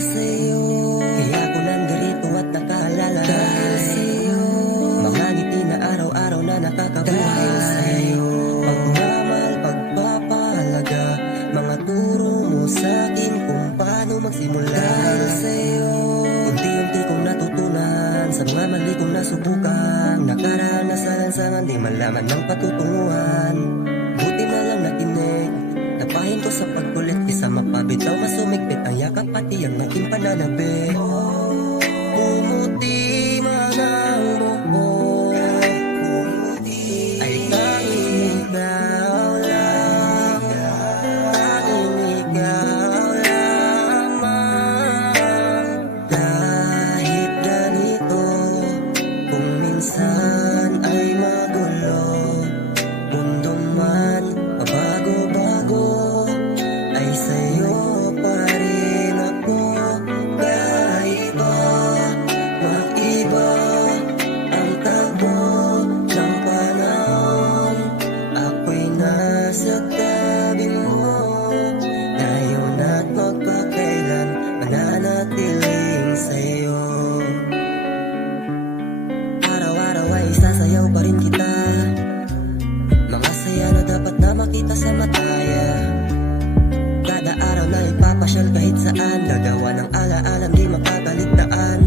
sa'yo, kaya ako nandito at nakaalala. Dahil sa'yo, mga ngiti na araw-araw na nakakabuhay. Dahil sa'yo, pagmamahal, pagpapahalaga, mga turo mo sa'kin kung paano magsimula. Dahil sa'yo, unti-unti kong natutunan sa mga mali kong nasubukan. Nakaraan na sa lansangan, di malaman ng patutunguhan. Buti na lang nakinig, tapahin ko sa pagkulit, isa mapabitaw, masumikpit ang yakap pati ang aking pananabi. Pumuti man ang buhok, ay tanging ikaw lang, tanging ikaw lamang. Kahit ganito, kung minsan ay magulo, mundo man pabago-bago, ay sa'yo pa rin ako kaiba. Mag-iba ang takbo ng panahon, ako'y nasa tabi mo, ngayon at magpakailan mananatiling sa'yo. Araw-araw ay sasayaw pa rin kita, mga saya na dapat na makita sa mataya. Kada araw na ipapasyal kahit saan, gagawa ng ala-alam di mapakaligtaan.